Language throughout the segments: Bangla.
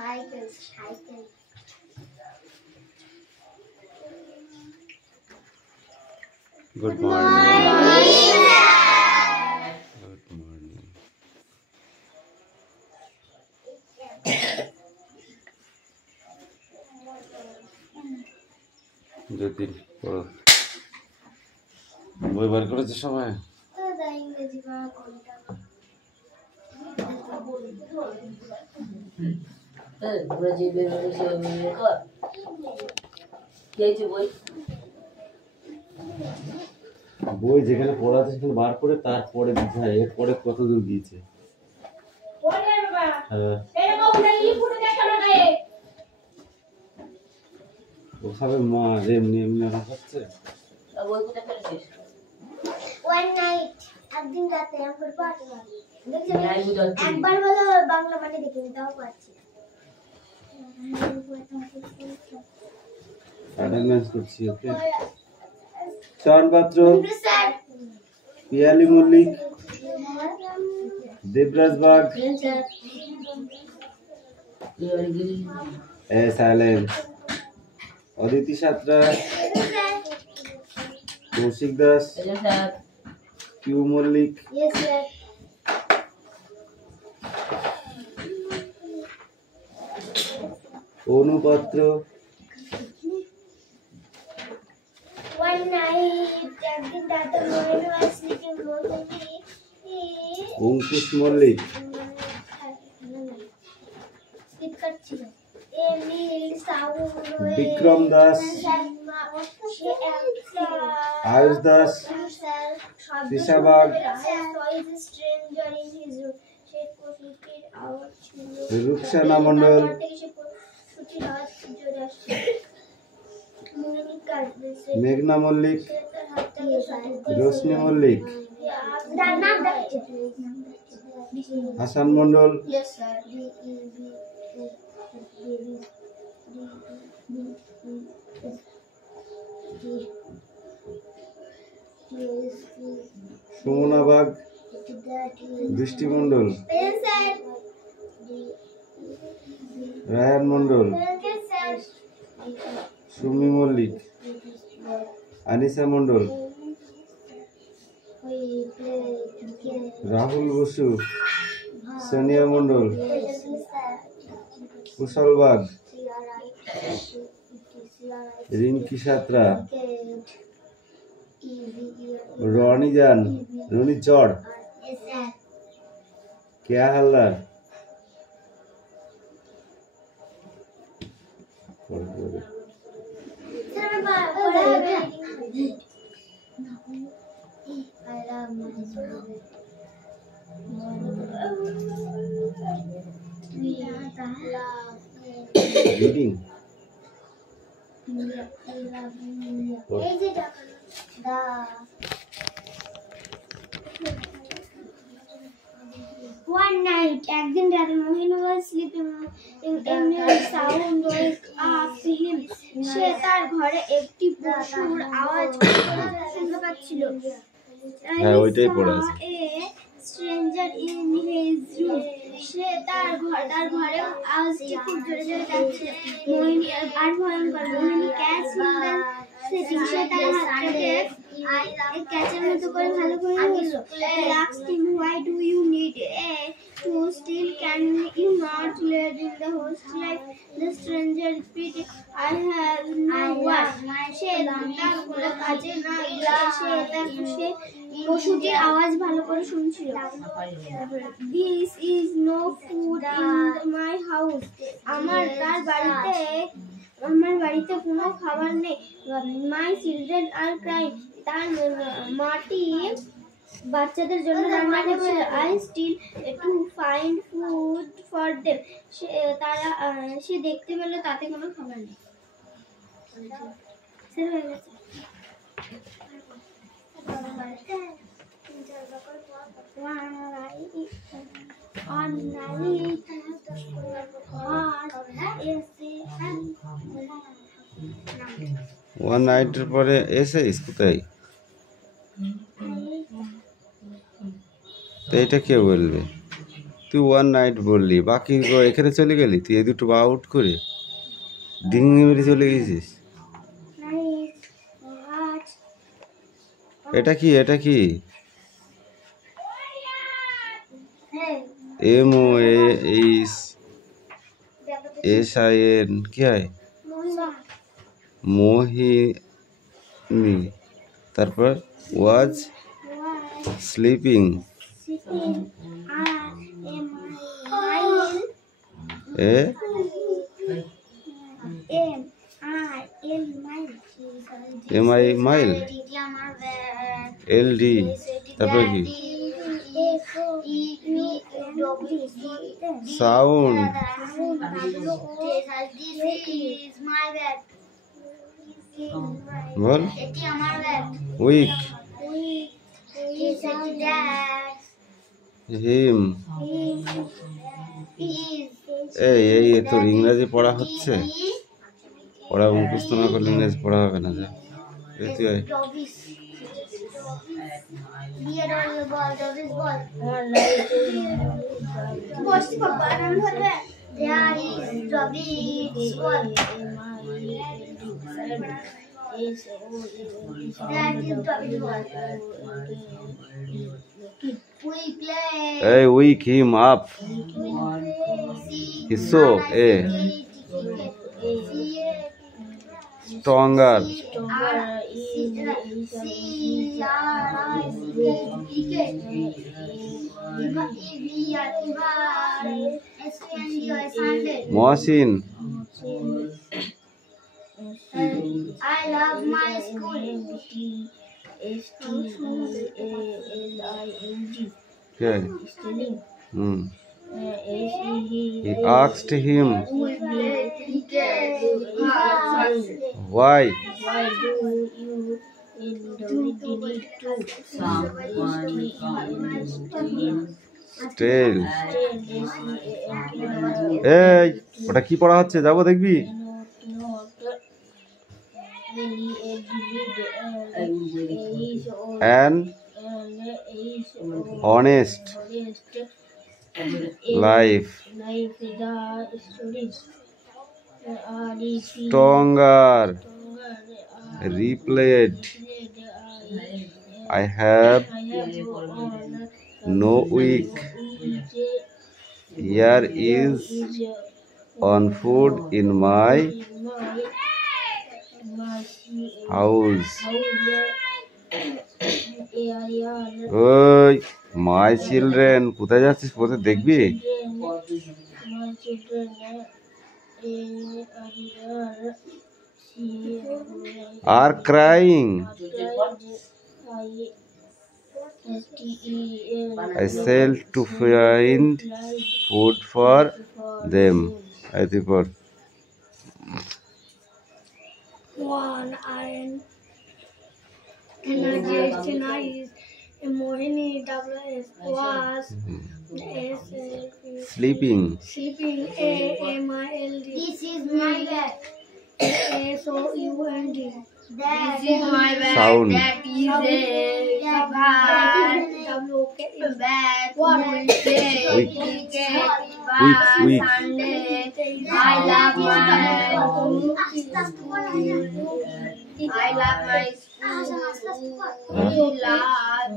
Good morning. Good morning. Jatin পড়ো। বই বার করেছে সবাই? বই যেখানে পড়া আছে সেখানে বার করে তারপরে দিতে হয়। এরপরে কত দূর গিয়েছে? ও খাবে মা এমনি এমনি খাচ্ছে। একদিন রাতে আমার পার্টি একবার বলো বাংলা মানে দেখিনি তাও পাচ্ছি অ্যাটেন্ডেন্স করছি। ওকে চান পাত্র, পিয়ালি মল্লিক, দেবরাজ বাগ, সাইলেন্স, অদিতি সাতরা, কৌশিক দাস, কিউ মল্লিক, অনুপাত্র, অঙ্কুশ মল্লিক, বিক্রম দাস, আয়ুষ দাস, তৃষাবাগ, রুকসানা মন্ডল, মেঘনা মল্লিক, রোশনি মল্লিক, হাসান মন্ডল, সুমনা বাগ, দৃষ্টি মন্ডল, রায়ান মন্ডল, সুমি মল্লিক, আনিসা মন্ডল, রাহুল বসু, সোনিয়া মন্ডল, কুশল বাগ, রিঙ্কি সাতরা, রনি জান, রনি চড়, কেয়া হালদার, রিডিং One night, একদিন রাতে Mohin was sleeping in a sound woke up him. সে তার ঘরে একটি পশুর আওয়াজ শুনতে পাচ্ছিল। হ্যাঁ ওইটাই পড়া আছে। Stranger in his room. সে তার ঘরে আওয়াজটি খুব জোরে জোরে যাচ্ছে। মোহিনী আর ভয়ঙ্কর মোহিনী ক্যাচ ইন সেটিং সে তার হাতটাকে ক্যাচের মতো করে ভালো করে ধরল। He asked him, why do you need to steal? Can you not live in the host life? The stranger repeated, I have no work. সে তার কোনো কাজে না সে পশুটির আওয়াজ ভালো করে শুনছিল। This is no food in my house. আমার বাড়িতে কোনো খাবার নেই। My children are crying. তার মাটি বাচ্চাদের জন্য রান্না করছে। I still to find food for them. সে দেখতে পেল তাতে কোনো খাবার নেই। ওয়ান নাইটের পরে এসে কোথায় তো এটা কে বলবে? তুই ওয়ান নাইট বললি, বাকি এখানে চলে গেলি তুই এই দুটো আউট করে ডিঙি মেরে চলে গেছিস। এটা কি MOHSIN কি হয়? মোহিনী। তারপর ওয়াজ স্লিপিং। Mile LD। তারপর কি? সাউন্ড। বল। উইক। হিম। এই তোর ইংরেজি পড়া হচ্ছে? পড়া মুখস্থ না করলে ইংরেজি পড়া হবে না। যা তুই আয়। Hey, wake him up. Hisso, stronger. Mohsin. I love my school. Okay. He asked him, why do you still? এই ওটা কি পড়া হচ্ছে? যাবো দেখবি। An honest life, stronger, replied, I have no week. Here is on food in my house. ওই মাই চিলড্রেন কোথায় যাচ্ছিস? পথে দেখবি। Are crying, I sell to find food for them. I think for one iron energized Mohini WS was sleeping. AMILD. This is my bed. SOUND. This is my bed. Sound. That is a bad. Week. I love my school.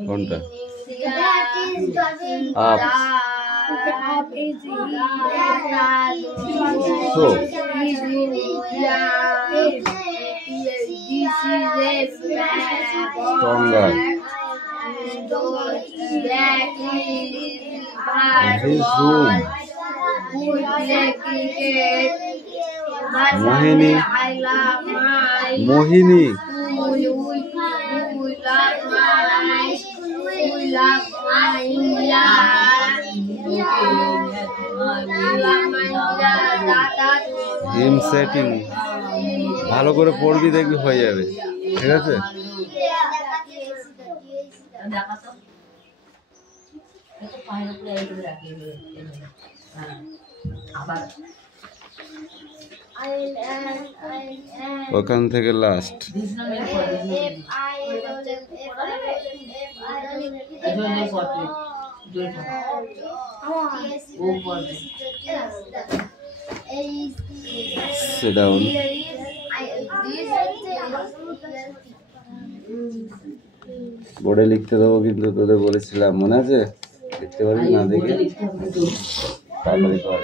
কোনটা? Up. So stronger. His room. Mohini. Him setting. ভালো করে পড়বি দেখবি হয়ে যাবে। ঠিক আছে। ওখান থেকে লাস্ট। Sit down. বোর্ডে লিখতে দেবো কিন্তু তোদের বলেছিলাম মনে আছে লিখতে পারবি না দেখে তাড়াতাড়ি কর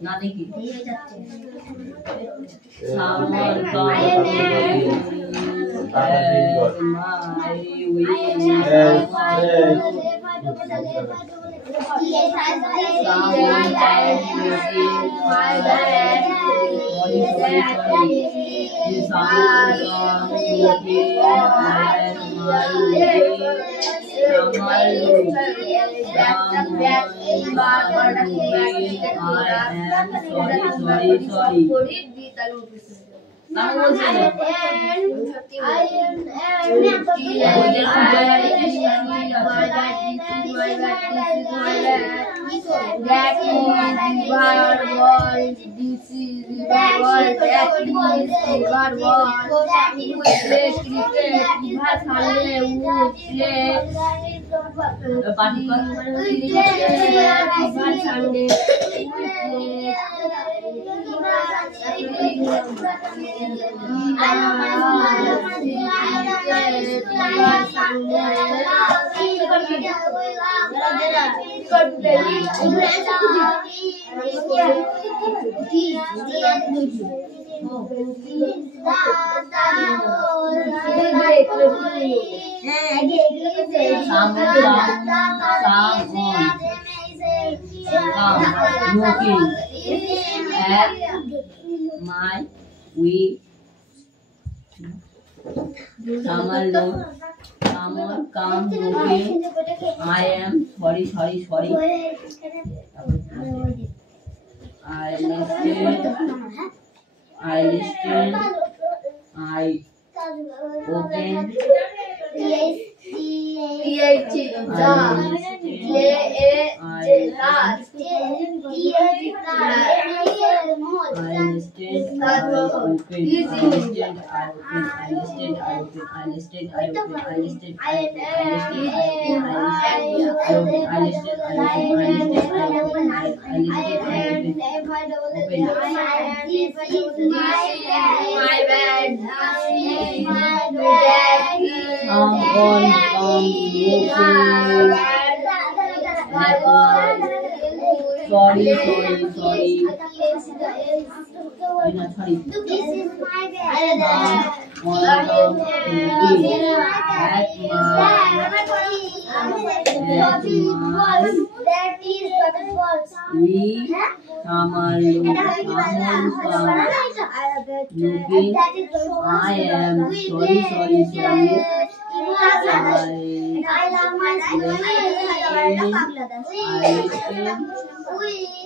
না দেখি my we someone come looking. I am sorry. I listen. I open. Sorry. This is my bed. That is butterflies. We looking. I am sorry.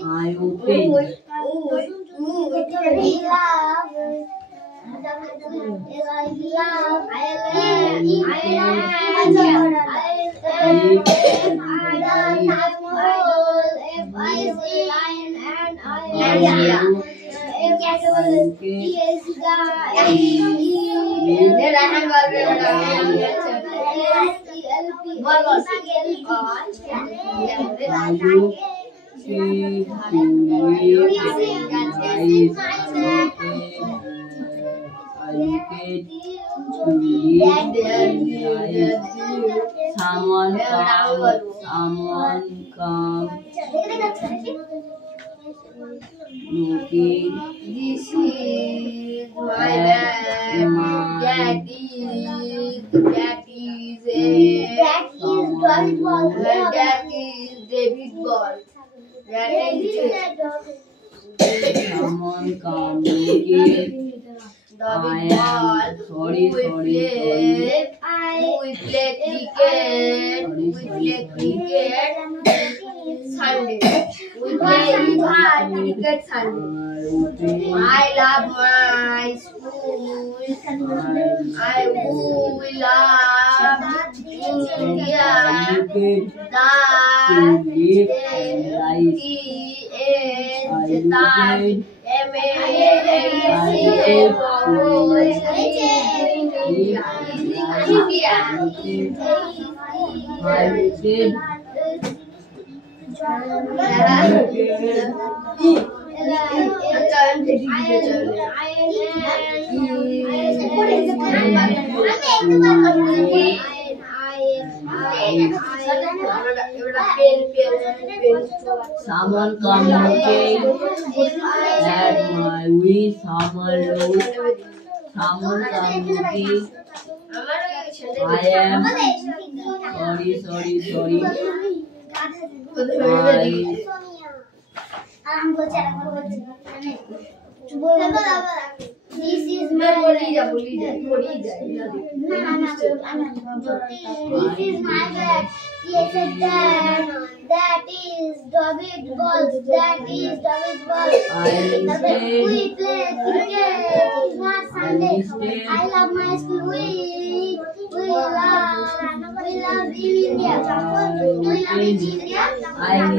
I open. Someone come looking. This is my bag. That is David ball. That is David ball. That is Someone come looking. David ball. Sorry, We sorry, play cricket. Sunday. We play cricket Sunday. I love my school. I will love India. Someone communicate that my wish, someone knows, someone communicate. I am sorry. This is my bag. Yes, that is David balls. We play cricket. It's not Sunday. I love my school. We love India. We love India. I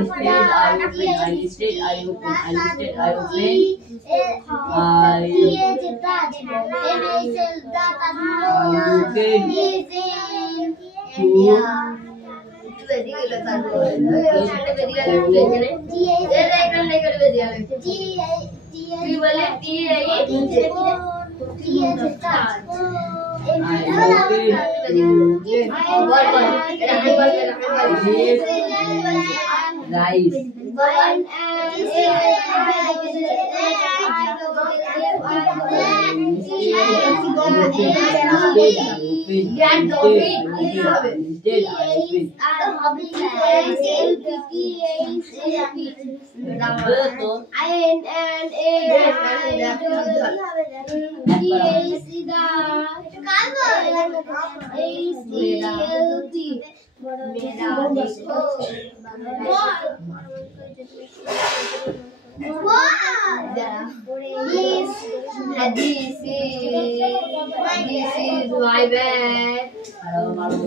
This is my bag.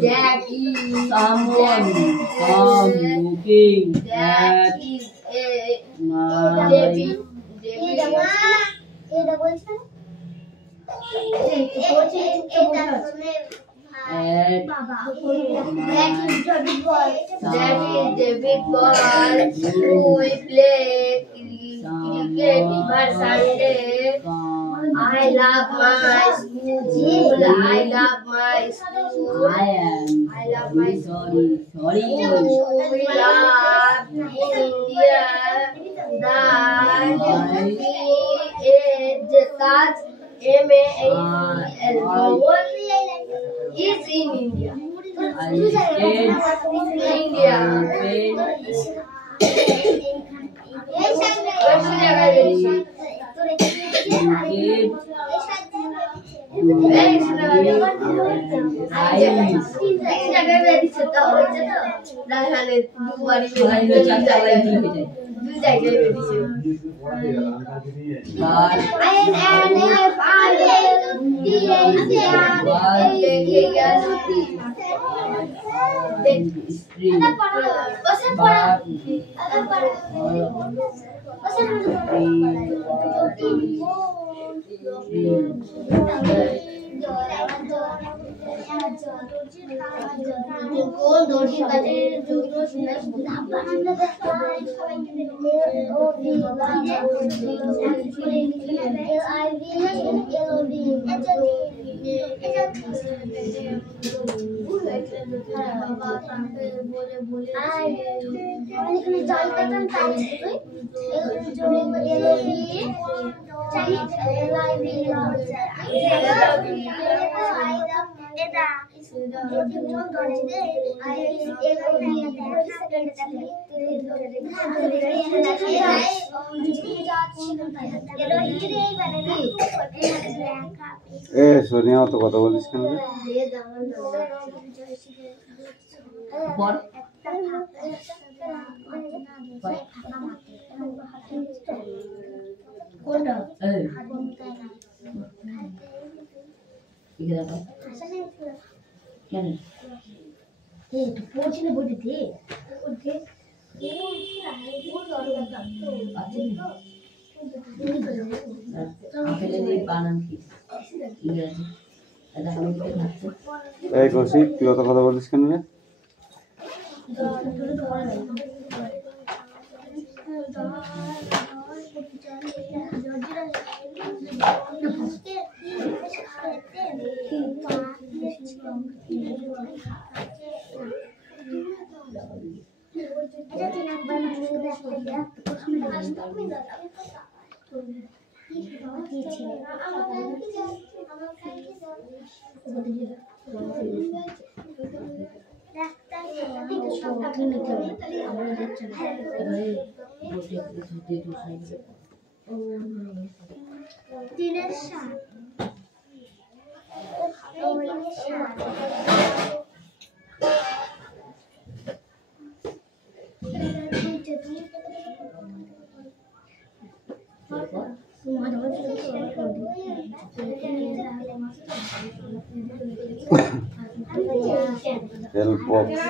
That is someone come looking that at is my David. at That is David ball. We play cricket for Sunday. I love my school. I love my school. I love my sorry. We love India. That M-A-N-E-L is in India. I এ সোনিয়া তো কথা বলিস কেন রে? বল কোনটা এই এখানে দাও কেন এই তো পড়ছি না বইতে দে আপেলের এই বানান কি ইংরেজি এটা আমি কি ভাবছি এই কৌশিক তুই অত কথা বলিস কেন রে? এবারে বলতে ধুতে ধুতে দিনের সাত হেল্প বক্স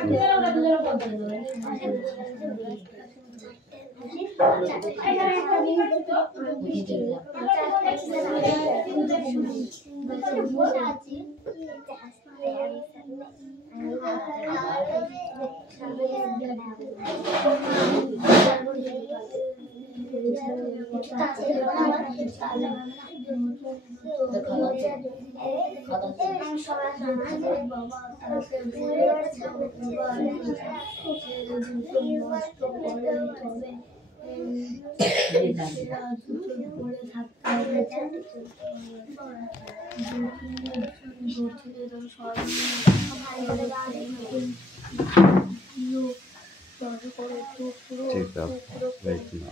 ঠিক আছে রাইট না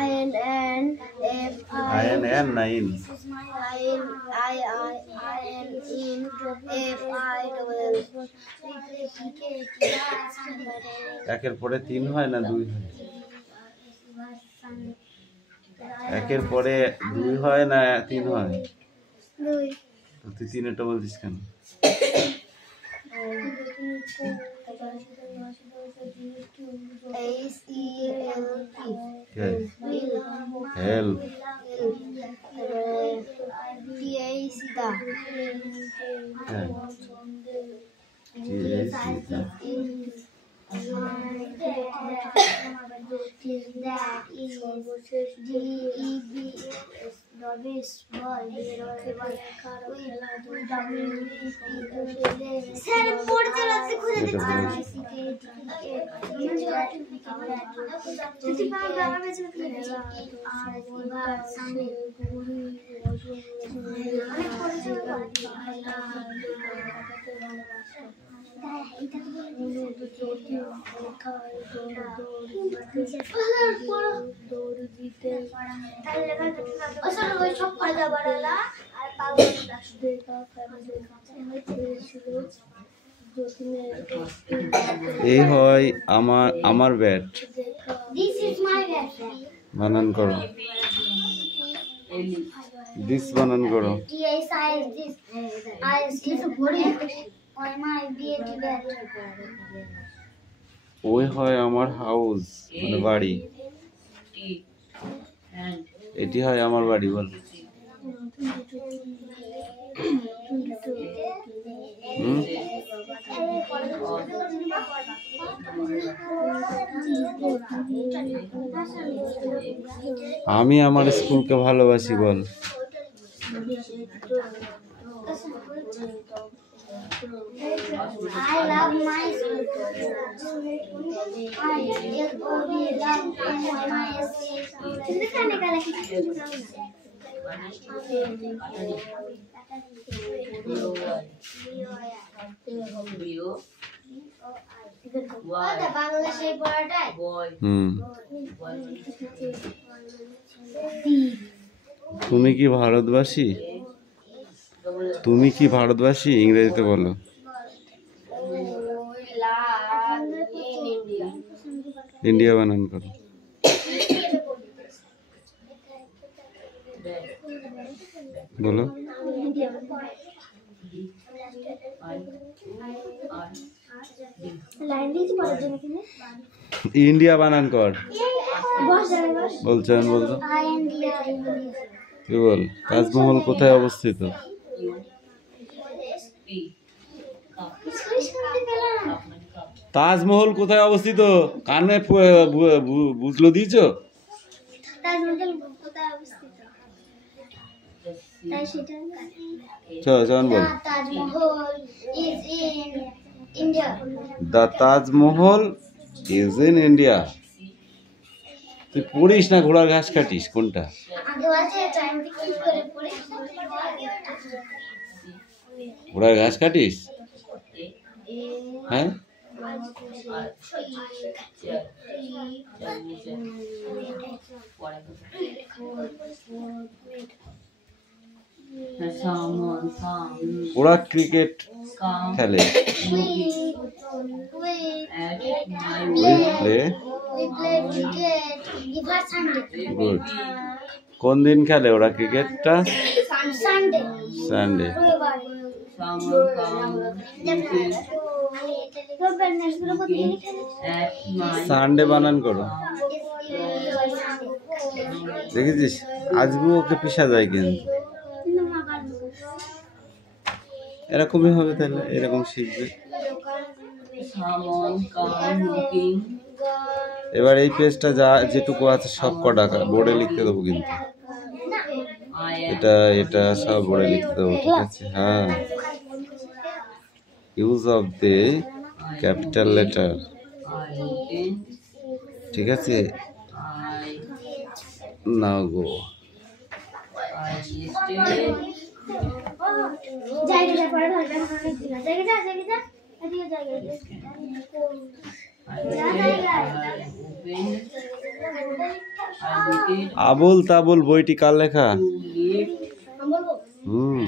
INN 9 একের পরে 3 হয় না 2 হয়? একের পরে 2 হয় না 3 হয়? তো তুই 3 বলছিস কেন? হেল্প এই হয় আমার ব্যাট বানান করো দিস বানান করো ওই হয় আমার হাউস মানে বাড়ি এটি হয় আমার বাড়ি বল আমি আমার স্কুলকে ভালোবাসি বল I love my school. I only love my school. कितने खाने का लगी बांग्लादेशी पढ़ाई তুমি কি ভারতবাসী? তুমি কি ভারতবাসী? ইংরেজিতে বলো। इंडिया বানান করো। বলো इंडिया বানান কর। বলছেন বলতো কি বল? তাজমহল কোথায় অবস্থিত? তাজমহল কোথায় অবস্থিত? কানে বুঝলো দিয়েছো? তাজমহল কোথায় অবস্থিত? তাই সেটা চল বল। Taj Mahal is in India. The Taj Mahal is in India. তুই পড়িস না ঘোড়ার ঘাস কাটিস কোনটা? আগে বলছে টাইম কি করে পড়ে ঘোড়ার ঘাস কাটিস? হ্যাঁ ওরা ক্রিকেট খেলে। গুড। কোন দিন খেলে ওরা ক্রিকেটটা? সানডে। সানডে বানান করো। দেখেছিস আজকেও ওকে পিষা যায় কিন্তু এরকমই হবে। তাহলে এরকম শিখবে। এবার এই পেজটা যা যেটুকু আছে সব কটা বোর্ডে লিখতে দেবো কিন্তু এটা এটা সব বোর্ডে লিখতে দেবো। ঠিক আছে? হ্যাঁ। Use of the capital letter. ঠিক আছে? নাও গো। আবুল তাবুল বইটি কার লেখা?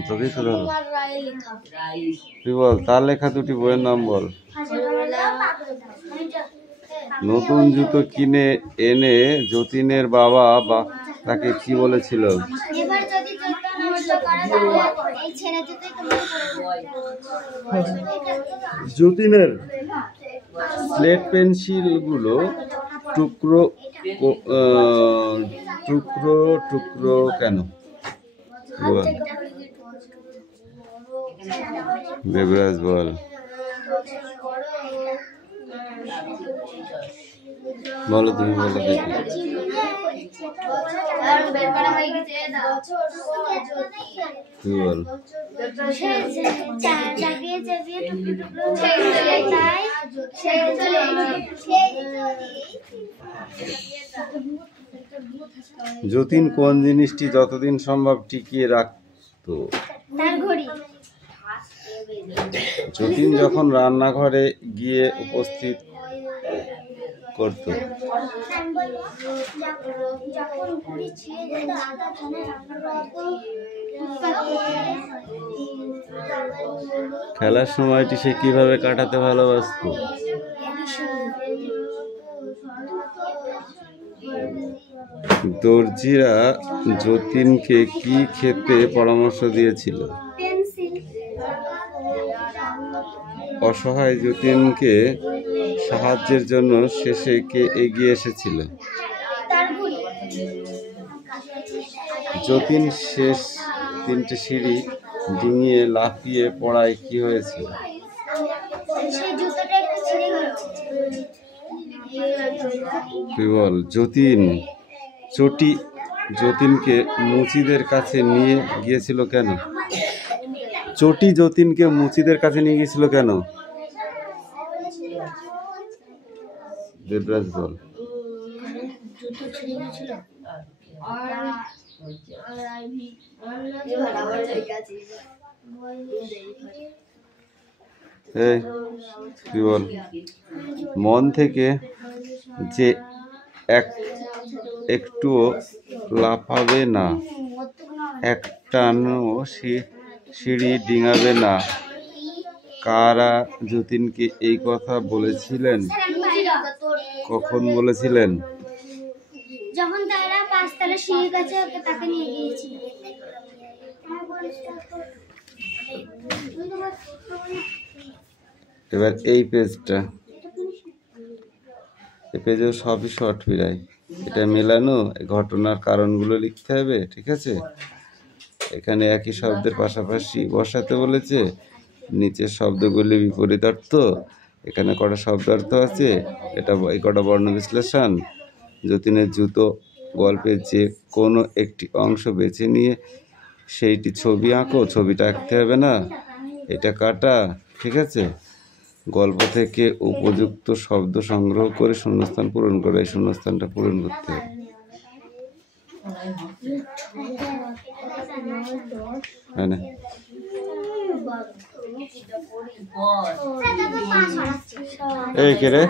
তোকেই তো ধরো। তুই বল তার লেখা দুটি বইয়ের নাম বল। নতুন জুতো কিনে এনে যতীনের বাবা তাকে কি বলেছিল? যতীনের স্লেট পেন্সিল গুলো টুকরো টুকরো টুকরো কেন? বেবরাজ বল। বলো তুমি বলো দেখি। তুই বল। যতীন কোন জিনিসটি যতদিন সম্ভব টিকিয়ে রাখতো? যতীন যখন রান্নাঘরে গিয়ে উপস্থিত করত। খেলার সময়টি সে কিভাবে কাটাতে ভালোবাসত? দর্জিরা যতীনকে কি খেতে পরামর্শ দিয়েছিল? অসহায় যতীনকে সাহায্যের জন্য শেষে কে এগিয়ে এসেছিল? যতীন শেষ তিনটে সিঁড়ি ডিঙিয়ে লাফিয়ে পড়ায় কি হয়েছিল? তুই বল। যতীনকে মুচিদের কাছে নিয়ে গিয়েছিল কেন? চটি যতীনকে মুচিদের কাছে নিয়ে গেছিল কেন? দেবরাজ বল। জুতো ছিঁড়ে গেছিল এই তুই বল। মন থেকে যে একটুও লাফাবে না, একটানও সিঁড়ি ডিঙাবে না, কারা যতীনকে এই কথা বলেছিলেন? কখন বলেছিলেন? যখন তারা 5 তলা সিঁড়ির কাছে তাকে নিয়ে গিয়েছিল। এবার এই পেজটা, এই পেজেও সবই শর্ট ফিরাই। এটা মেলানো, ঘটনার কারণগুলো লিখতে হবে, ঠিক আছে? এখানে একই শব্দের পাশাপাশি বসাতে বলেছে, নিচের শব্দগুলি বিপরীত অর্থ, এখানে কটা শব্দার্থ আছে, এটা এই কটা বর্ণ বিশ্লেষণ। যতীনের জুতো গল্পের যে কোনো একটি অংশ বেছে নিয়ে সেইটি ছবি আঁকো, ছবিটা আঁকতে হবে না, এটা কাটা, ঠিক আছে? গল্প থেকে উপযুক্ত শব্দ সংগ্রহ করে শূন্যস্থান পূরণ করে, এই শূন্যস্থানটা পূরণ করতে হবে। হ্যাঁ না? এই কে রে?